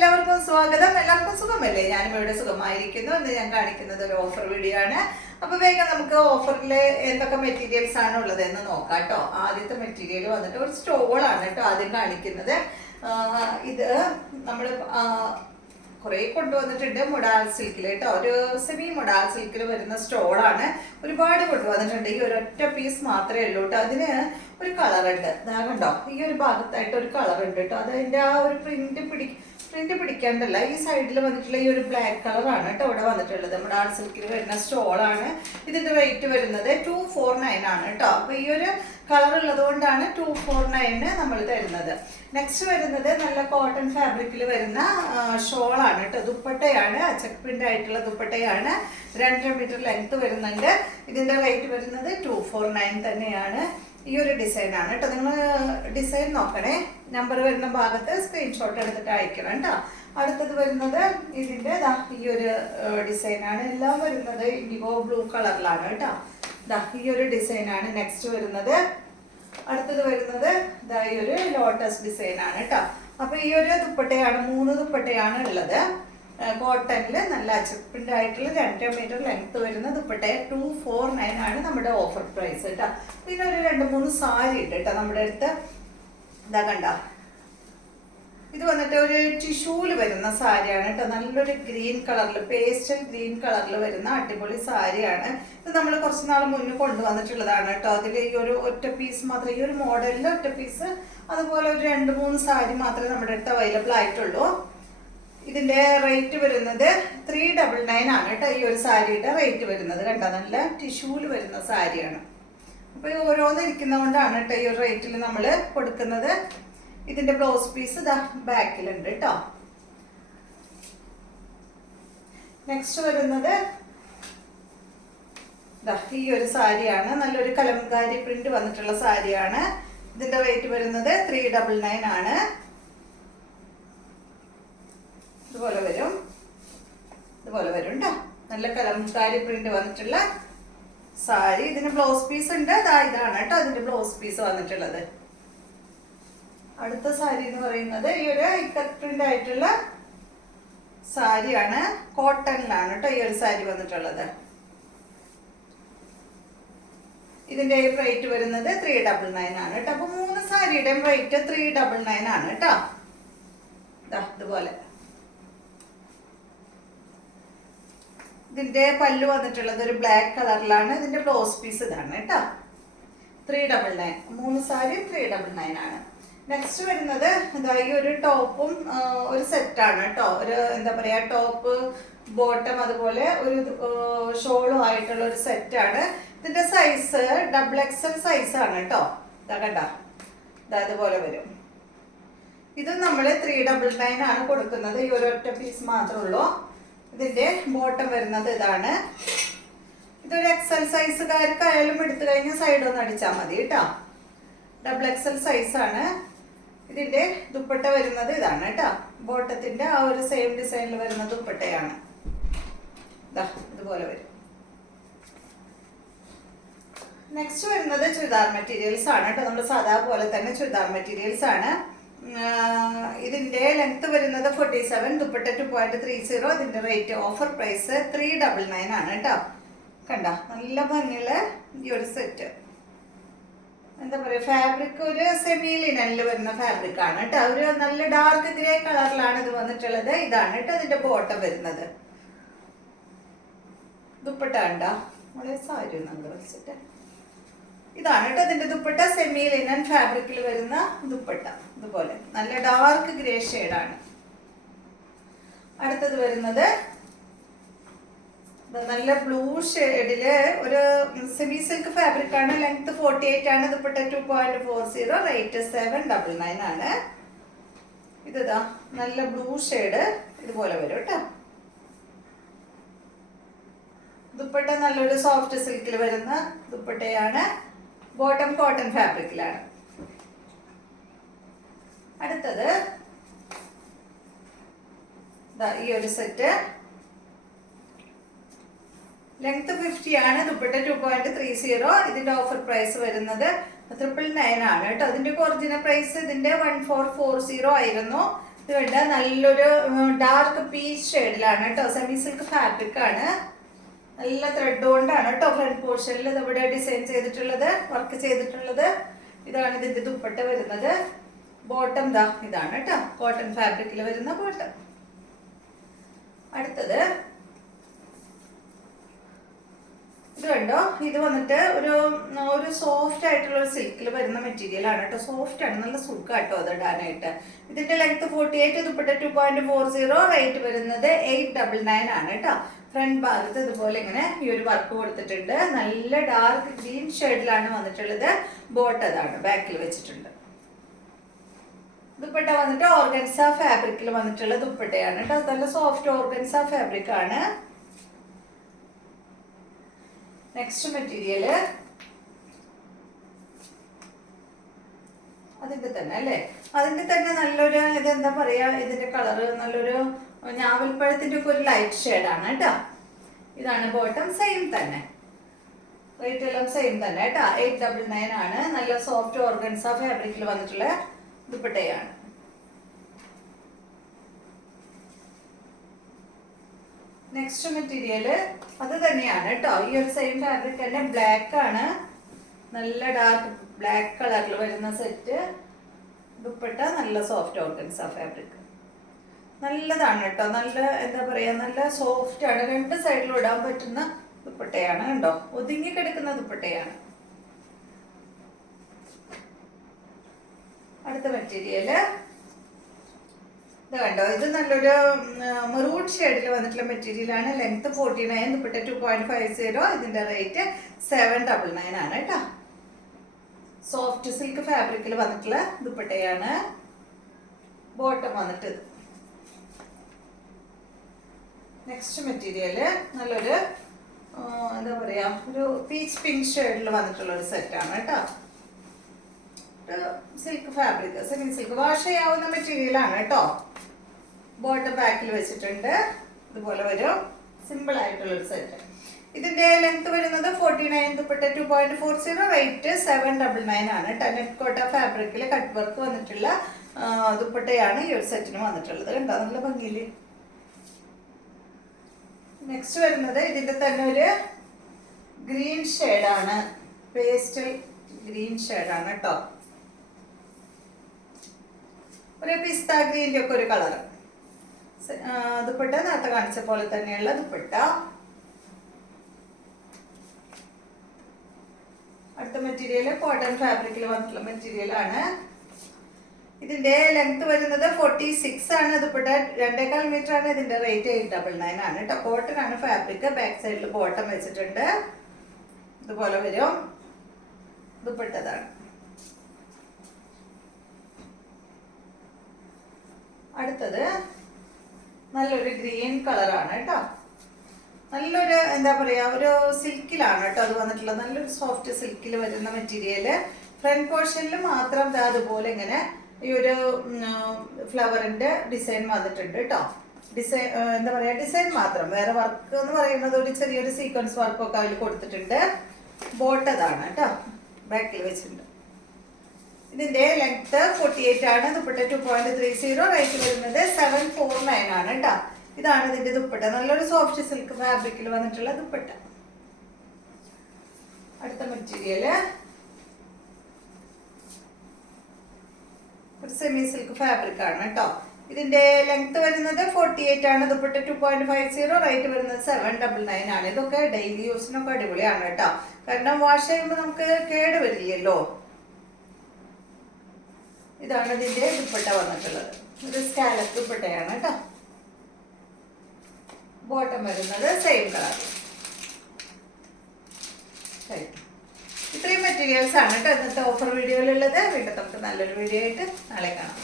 എല്ലാവർക്കും സ്വാഗതം. എല്ലാവർക്കും സുഖമല്ലേ? ഞാനും ഇവിടെ സുഖമായിരിക്കുന്നു. ഇന്ന് ഞാൻ കാണിക്കുന്നത് ഒരു ഓഫർ വീഡിയോ ആണ്. അപ്പൊ വേഗം നമുക്ക് ഓഫറിൽ എന്തൊക്കെ മെറ്റീരിയൽസ് ആണ് ഉള്ളത് എന്ന് നോക്കാം കേട്ടോ. ആദ്യത്തെ മെറ്റീരിയൽ വന്നിട്ട് ഒരു സ്റ്റോളാണ് കേട്ടോ ആദ്യം കാണിക്കുന്നത്. ഇത് നമ്മൾ കുറേ കൊണ്ടുവന്നിട്ടുണ്ട് മൊഡാൾ സിൽക്കിൽ കേട്ടോ. ഒരു സെമി മൊഡാൾ സിൽക്കിൽ വരുന്ന സ്റ്റോളാണ്. ഒരുപാട് കൊണ്ടുവന്നിട്ടുണ്ട്. ഈ ഒരൊറ്റ പീസ് മാത്രമേ ഉള്ളൂ കേട്ടോ. അതിന് ഒരു കളറുണ്ട്, കണ്ടോ? ഈ ഒരു ഭാഗത്തായിട്ട് ഒരു കളറുണ്ട് കേട്ടോ. അതിൻ്റെ ആ ഒരു പ്രിന്റ് പിടിക്കാണ്ടല്ല, ഈ സൈഡിൽ വന്നിട്ടുള്ള ഈ ഒരു ബ്ലാക്ക് കളറാണ് കേട്ടോ ഇവിടെ വന്നിട്ടുള്ളത്. നമ്മുടെ ആൾ സിൽക്കിൽ വരുന്ന സ്റ്റോളാണ്. ഇതിന്റെ റേറ്റ് വരുന്നത് 249 ആണ് കേട്ടോ. അപ്പൊ ഈ ഒരു കളർ ഉള്ളത് കൊണ്ടാണ് 249 നമ്മൾ തരുന്നത്. നെക്സ്റ്റ് വരുന്നത് നല്ല കോട്ടൺ ഫാബ്രിക്കിൽ വരുന്ന ഷോളാണ് കേട്ടോ. ദുപ്പട്ടയാണ്, അച്ചക്ക് പ്രിന്റ് ആയിട്ടുള്ള ദുപ്പട്ടയാണ്. 2 മീറ്റർ ലെങ്ത് വരുന്നുണ്ട്. ഇതിന്റെ റേറ്റ് വരുന്നത് 249 തന്നെയാണ്. ഈ ഒരു ഡിസൈൻ ആണ് കേട്ടോ. നിങ്ങൾ ഡിസൈൻ നോക്കണേ, നമ്പർ വരുന്ന ഭാഗത്ത് സ്ക്രീൻഷോട്ട് എടുത്തിട്ട് അയക്കണം കേട്ടോ. അടുത്തത് വരുന്നത് ഇതിന്റെ ഈ ഒരു ഡിസൈൻ ആണ്. എല്ലാം വരുന്നത് ഇൻഡിഗോ ബ്ലൂ കളറിലാണ് കേട്ടോ. ഈ ഒരു ഡിസൈൻ ആണ് നെക്സ്റ്റ് വരുന്നത്. അടുത്തത് വരുന്നത് ഈ ഒരു ലോട്ടസ് ഡിസൈൻ ആണ് കേട്ടോ. അപ്പൊ ഈ ഒരു ദുപ്പട്ടയാണ്, 3 ദുപ്പട്ടയാണ് ഉള്ളത്. കോട്ടണിൽ നല്ല അച്ചപ്രിന്റ് ആയിട്ടുള്ള 2 മീറ്റർ ലെങ്ത് വരുന്ന ദുപ്പട്ട 249 ആണ് നമ്മുടെ ഓഫർ പ്രൈസ് കേട്ടോ. പിന്നെ ഒരു 2-3 സാരി ഉണ്ട് കേട്ടോ നമ്മുടെ അടുത്ത്. കണ്ട, ഇത് വന്നിട്ട് ഒരു ടിഷ്യൂല് വരുന്ന സാരിയാണ് കേട്ടോ. നല്ലൊരു ഗ്രീൻ കളറിൽ, പേസ്റ്റൽ ഗ്രീൻ കളറിൽ വരുന്ന അടിപൊളി സാരിയാണ്. ഇത് നമ്മൾ കുറച്ച് നാൾ മുന്നേ കൊണ്ടുവന്നിട്ടുള്ളതാണ് കേട്ടോ. അതിൽ ഈ ഒരു ഒറ്റ പീസ് മാത്രമേ, ഈ ഒരു മോഡലിൽ ഒറ്റ പീസ്, അതുപോലെ ഒരു 2-3 സാരി മാത്രമേ നമ്മുടെ അടുത്ത് അവൈലബിൾ ആയിട്ടുള്ളൂ. ഇതിന്റെ റേറ്റ് വരുന്നത് 399 ആണ് കേട്ടോ. ഈ ഒരു സാരിയുടെ റേറ്റ് വരുന്നത് കണ്ടോ, നല്ല ടിഷ്യൂല് വരുന്ന സാരിയാണ്. അപ്പൊ ഓരോന്ന് ഇരിക്കുന്നതുകൊണ്ടാണ് കേട്ടോ ഈ ഒരു റേറ്റിൽ നമ്മൾ കൊടുക്കുന്നത്. ഇതിന്റെ ബ്ലൗസ് പീസ് ബാക്കിലുണ്ട് കേട്ടോ. നെക്സ്റ്റ് വരുന്നത് ഈ ഒരു സാരിയാണ്. നല്ലൊരു കലംകാരി പ്രിന്റ് വന്നിട്ടുള്ള സാരിയാണ്. ഇതിന്റെ റേറ്റ് വരുന്നത് 399 ആണ്. ഇതുപോലെ വരും കേട്ടോ. നല്ല കലംകാരി പ്രിന്റ് വന്നിട്ടുള്ള സാരി. ഇതിന് ബ്ലൗസ് പീസ് ഉണ്ട്. ഇതാണ് കേട്ടോ അതിന്റെ ബ്ലൗസ് പീസ് വന്നിട്ടുള്ളത്. അടുത്ത സാരി എന്ന് പറയുന്നത് ഈ ഒരു ഇക്കത്ത് പ്രിന്റ് ആയിട്ടുള്ള സാരിയാണ്. കോട്ടണിലാണ് കേട്ടോ ഈ ഒരു സാരി വന്നിട്ടുള്ളത്. ഇതിന്റെ റേറ്റ് വരുന്നത് 399 ആണ് കേട്ടോ. അപ്പൊ 3 സാരിയുടെയും റേറ്റ് 399 ആണ് കേട്ടോ. ഇതുപോലെ ഇതിന്റെ പല്ലു വന്നിട്ടുള്ളത് ഒരു ബ്ലാക്ക് കളറിലാണ്. ഇതിന്റെ ബ്ലൗസ് പീസ് ഇതാണ് കേട്ടോ. 399, 3 സാരി 399 ആണ്. നെക്സ്റ്റ് വരുന്നത് ഈ ഒരു ടോപ്പും ഒരു സെറ്റാണ് കേട്ടോ. ഒരു എന്താ പറയാ, ടോപ്പ് ബോട്ടം അതുപോലെ ഒരു ഷോളും ആയിട്ടുള്ള ഒരു സെറ്റാണ്. ഇതിന്റെ സൈസ് XXL സൈസ് ആണ് കേട്ടോ. കണ്ട, അതുപോലെ വരും. ഇത് നമ്മൾ 399 ആണ് കൊടുക്കുന്നത്. ഈ ഒരു ഒറ്റ പീസ് മാത്രമേ ഉള്ളൂ. ഇതിന്റെ ബോട്ടം വരുന്നത് ഇതാണ്. ഇതൊരു XL സൈസുകാർക്കായാലും എടുത്തു കഴിഞ്ഞാൽ സൈഡ് ഒന്ന് അടിച്ചാൽ മതി കേട്ടോ. XXL സൈസാണ്. ഇതിന്റെ ദുപ്പട്ട വരുന്നത് ഇതാണ് കേട്ടോ. ബോട്ടത്തിന്റെ ആ ഒരു സെയിം ഡിസൈനിൽ വരുന്ന ദുപ്പട്ടയാണ്. ഇതുപോലെ വരും. നെക്സ്റ്റ് വരുന്നത് ചുരിദാർ മെറ്റീരിയൽസ് ആണ് കേട്ടോ. നമ്മൾ സാധാ പോലെ തന്നെ ചുരിദാർ മെറ്റീരിയൽസ് ആണ്. ഇതിന്റെ ലെങ്ത് വരുന്നത് 47, ദുപ്പട്ട 2.30. ഇതിന്റെ റേറ്റ് ഓഫർ പ്രൈസ് 399 ആണ് കേട്ടോ. കണ്ട, നല്ല ഭംഗിയുള്ള ഈ ഒരു സെറ്റ്. എന്താ പറയാ, ഫാബ്രിക് ഒരു സെമി ലിനനിൽ വരുന്ന ഫാബ്രിക് ആണ് കേട്ടോ. ഒരു നല്ല ഡാർക്ക് ഗ്രേ കളറിലാണ് ഇത് വന്നിട്ടുള്ളത്. ഇതാണ് കേട്ടോ ഇതിന്റെ ബോട്ടം വരുന്നത്. ദുപ്പട്ട കണ്ടോ, വളരെ സാരി നമ്മൾ വെച്ചിട്ട് ഇതാണ് കേട്ടോ ഇതിന്റെ ദുപ്പട്ട. സെമി ലിനൻ ഫാബ്രിക്കിൽ വരുന്ന ദുപ്പട്ട. ഇതുപോലെ നല്ല ഡാർക്ക് ഗ്രേ ഷെയ്ഡാണ്. അടുത്തത് വരുന്നത് നല്ല ബ്ലൂ ഷെയ്ഡില് ഒരു സെമി സിൽക്ക് ഫാബ്രിക് ആണ്. ലെങ്ത് 48 ആണ്. ദുപ്പട്ട 2.40. റേറ്റ് 799 ആണ്. ഇത് നല്ല ബ്ലൂ ഷെയ്ഡ് ഇതുപോലെ വരും കേട്ടോ. ദുപ്പട്ട നല്ലൊരു സോഫ്റ്റ് സിൽക്കിൽ വരുന്ന ദുപ്പട്ടയാണ്. ബോട്ടം കോട്ടൺ ഫാബ്രിക്കിലാണ്. അടുത്തത് ഈ ഒരു സെറ്റ്. ലെങ്ത് 50 ആണ്. ദുപ്പട്ട 2.30. ഇതിന്റെ ഓഫർ പ്രൈസ് വരുന്നത് 999 ആണ് കേട്ടോ. ഇതിന്റെ ഒറിജിനൽ പ്രൈസ് ഇതിന്റെ 1440 ആയിരുന്നു. ഇത് കണ്ട നല്ലൊരു ഡാർക്ക് പീച്ച് ഷെയ്ഡിലാണ് കേട്ടോ. സെമി സിൽക്ക് ഫാബ്രിക് ആണ്. നല്ല ത്രെഡ് കൊണ്ടാണ് കേട്ടോ ഫ്രണ്ട് പോർഷനിൽ ഇവിടെ ഡിസൈൻ ചെയ്തിട്ടുള്ളത്, വർക്ക് ചെയ്തിട്ടുള്ളത്. ഇതാണ് ഇതിന്റെ ദുപ്പട്ട വരുന്നത്. ബോട്ടം ദാ ഇതാണ് കേട്ടോ, കോട്ടൺ ഫാബ്രിക്കിൽ വരുന്ന ബോട്ടം. അടുത്തത് ഇത് കണ്ടോ, ഇത് വന്നിട്ട് ഒരു സോഫ്റ്റ് ആയിട്ടുള്ള ഒരു സിൽക്കിൽ വരുന്ന മെറ്റീരിയൽ ആണ് കേട്ടോ. സോഫ്റ്റ് ആണ്, നല്ല സുഖം കേട്ടോ അത് ഇടാനായിട്ട്. ഇതിന്റെ ലെങ്ത് 48, ദുപ്പട്ട 2.40, റേറ്റ് വരുന്നത് 899 ആണ് കേട്ടോ. ഫ്രണ്ട് ഭാഗത്ത് ഇതുപോലെ ഇങ്ങനെ ഈ ഒരു വർക്ക് കൊടുത്തിട്ടുണ്ട്. നല്ല ഡാർക്ക് ഗ്രീൻ ഷെയ്ഡിലാണ് വന്നിട്ടുള്ളത്. ബോട്ട് അതാണ് ബാക്കിൽ വെച്ചിട്ടുണ്ട്. ദുപ്പട്ട വന്നിട്ട് ഓർഗൻസ ഫാബ്രിക്കിൽ വന്നിട്ടുള്ള ദുപ്പട്ടയാണ് കേട്ടോ. നല്ല സോഫ്റ്റ് ഓർഗൻസ ഫാബ്രിക് ആണ്. നെക്സ്റ്റ് മെറ്റീരിയല് അതിന്റെ തന്നെ അല്ലേ, അതിന്റെ തന്നെ നല്ലൊരു ഇതെന്താ പറയാ, ഇതിന്റെ കളറ് നല്ലൊരു ഞാവൽപ്പഴത്തിന്റെ ഒക്കെ ഒരു ലൈറ്റ് ഷെയ്ഡാണ് കേട്ടോ. ഇതാണ് ബോട്ടം, സെയിം തന്നെ, റേറ്റ് എല്ലാം സെയിം തന്നെ കേട്ടോ. 899 ആണ്. നല്ല സോഫ്റ്റ് ഓർഗൻസ ഫാബ്രിക്കിൽ വന്നിട്ടുള്ള ദുപ്പട്ടയാണ്. നെക്സ്റ്റ് മെറ്റീരിയല് അത് തന്നെയാണ് കേട്ടോ. ഈ ഒരു സെയിം ഫാബ്രിക് തന്നെ, ബ്ലാക്ക് ആണ്. നല്ല ഡാർക്ക് ബ്ലാക്ക് കളറിൽ വരുന്ന സെറ്റ് ദുപ്പട്ട. നല്ല സോഫ്റ്റ് ഓർഗൻസ ഫാബ്രിക്, നല്ലതാണ് കേട്ടോ. നല്ല എന്താ പറയാ, നല്ല സോഫ്റ്റ് ആണ്. രണ്ട് സൈഡിലും ഇടാൻ പറ്റുന്ന ദുപ്പട്ടയാണ് കണ്ടോ. ഒതുങ്ങി കിടക്കുന്ന ദുപ്പട്ടയാണ്. അടുത്ത മെറ്റീരിയല് ഇത് കണ്ടോ, ഇത് നല്ലൊരു മെറൂൺ ഷെയ്ഡിൽ വന്നിട്ടുള്ള മെറ്റീരിയൽ ആണ്. ലെങ്ത് 49, ദുപ്പട്ട 2.50. ഇതിന്റെ റേറ്റ് 799 ആണ് കേട്ടോ. സോഫ്റ്റ് സിൽക്ക് ഫാബ്രിക്കിൽ വന്നിട്ടുള്ള ദുപ്പട്ടയാണ്. ബോട്ടം വന്നിട്ട് നെക്സ്റ്റ് മെറ്റീരിയല് നല്ലൊരു എന്താ പറയാ, ഒരു പീച്ച് പിങ്ക് ഷെയ്ഡിൽ വന്നിട്ടുള്ള ഒരു സെറ്റാണ് കേട്ടോ. Silk fabric, semi silk, wash ചെയ്യാവുന്ന മെറ്റീരിയൽ ആണ് കേട്ടോ. ബോട്ടം ബാക്കിൽ വെച്ചിട്ടുണ്ട്. ഇതുപോലെ വരും, സിമ്പിൾ ആയിട്ടുള്ള ഒരു സെറ്റ്. ഇതിന്റെ ലെങ്ത് വരുന്നത് 49, ദുപ്പട്ട 2.40, റേറ്റ് 799 ആണ്. ടെനറ്റ് കോട്ട ഫാബ്രിക്കിൽ കട്ട് വർക്ക് വന്നിട്ടുള്ള ദുപ്പട്ടയാണ് ഈ ഒരു സെറ്റിന് വന്നിട്ടുള്ളത്. കണ്ടോ, നല്ല ഭംഗിയില്. നെക്സ്റ്റ് വരുന്നത് ഇതിന്റെ തന്നെ ഒരു ഗ്രീൻ ഷെയ്ഡാണ്, പേസ്റ്റൽ ഗ്രീൻ ഷെയ്ഡാണ് കേട്ടോ. ഒരു പിസ്ത ഗ്രീൻ്റെ ഒക്കെ ഒരു കളർ. ദുപ്പട്ട നേരത്തെ കാണിച്ച പോലെ തന്നെയുള്ള ദുപ്പട്ട. അടുത്ത മെറ്റീരിയൽ കോട്ടൺ ഫാബ്രിക്കിൽ വന്നിട്ടുള്ള മെറ്റീരിയൽ ആണ്. ഇതിന്റെ ലെങ്ത് വരുന്നത് 46 ആണ്. ദുപ്പട്ട 2.25 മീറ്റർ ആണ്. ഇതിന്റെ റേറ്റ് 899 ആണ് കേട്ടോ. കോട്ടൺ ആണ് ഫാബ്രിക്. ബാക്ക് സൈഡിൽ ബോട്ടം വെച്ചിട്ടുണ്ട്. ഇതുപോലെ വരും. ദുപ്പട്ടതാണ്. അടുത്തത് നല്ലൊരു ഗ്രീൻ കളറാണ് കേട്ടോ. നല്ലൊരു എന്താ പറയാ, ഒരു സിൽക്കിലാണ് കേട്ടോ അത് വന്നിട്ടുള്ളത്. നല്ലൊരു സോഫ്റ്റ് സിൽക്കിൽ വരുന്ന മെറ്റീരിയല്. ഫ്രണ്ട് പോർഷനിൽ മാത്രം അതുപോലെ ഇങ്ങനെ ഈ ഒരു ഫ്ലവറിന്റെ ഡിസൈൻ വന്നിട്ടുണ്ട് കേട്ടോ. ഡിസൈൻ എന്താ പറയാ, ഡിസൈൻ മാത്രം, വേറെ വർക്ക് എന്ന് പറയുന്നത് ഒരു ചെറിയൊരു സീക്വൻസ് വർക്കൊക്കെ അതിൽ കൊടുത്തിട്ടുണ്ട്. ബോട്ടതാണ് കേട്ടോ, ബാക്കിൽ വെച്ചിട്ടുണ്ട്. ഇതിന്റെ ലെങ്ത് 48 ആണ്. ദുപ്പട്ട 2.30, റേറ്റ് വരുന്നത് 749 ആണ് കേട്ടോ. ഇതാണ് ഇതിന്റെ ദുപ്പട്ട. നല്ലൊരു സോഫ്റ്റ് സിൽക്ക് ഫാബ്രിക്കിൽ വന്നിട്ടുള്ള ദുപ്പട്ട. അടുത്ത മെറ്റീരിയല് ഒരു സെമി സിൽക്ക് ഫാബ്രിക് ആണ് കേട്ടോ. ഇതിന്റെ ലെങ്ത് വരുന്നത് 48 ആണ്. ദുപ്പട്ട 2.50, റേറ്റ് വരുന്നത് 799 ആണ്. ഇതൊക്കെ ഡെയിലി യൂസിനൊക്കെ അടിപൊളിയാണ് കേട്ടോ. കാരണം വാഷ് ചെയ്യുമ്പോൾ നമുക്ക് കേട് വരില്ലല്ലോ. ഇതാണ് ഇതിന്റെ ദുപ്പട്ട വന്നിട്ടുള്ളത്. ഒരു സ്കാലപ്പ് ദുപ്പട്ടയാണ് കേട്ടോ. ബോട്ടം വരുന്നത് സെയിം കളർ. ഇത്രയും മെറ്റീരിയൽസ് ആണ് കേട്ടോ ഇന്നത്തെ ഓഫർ വീഡിയോയിലുള്ളത്. വീണ്ടും നമുക്ക് നല്ലൊരു വീഡിയോ ആയിട്ട് നാളെ കാണാം.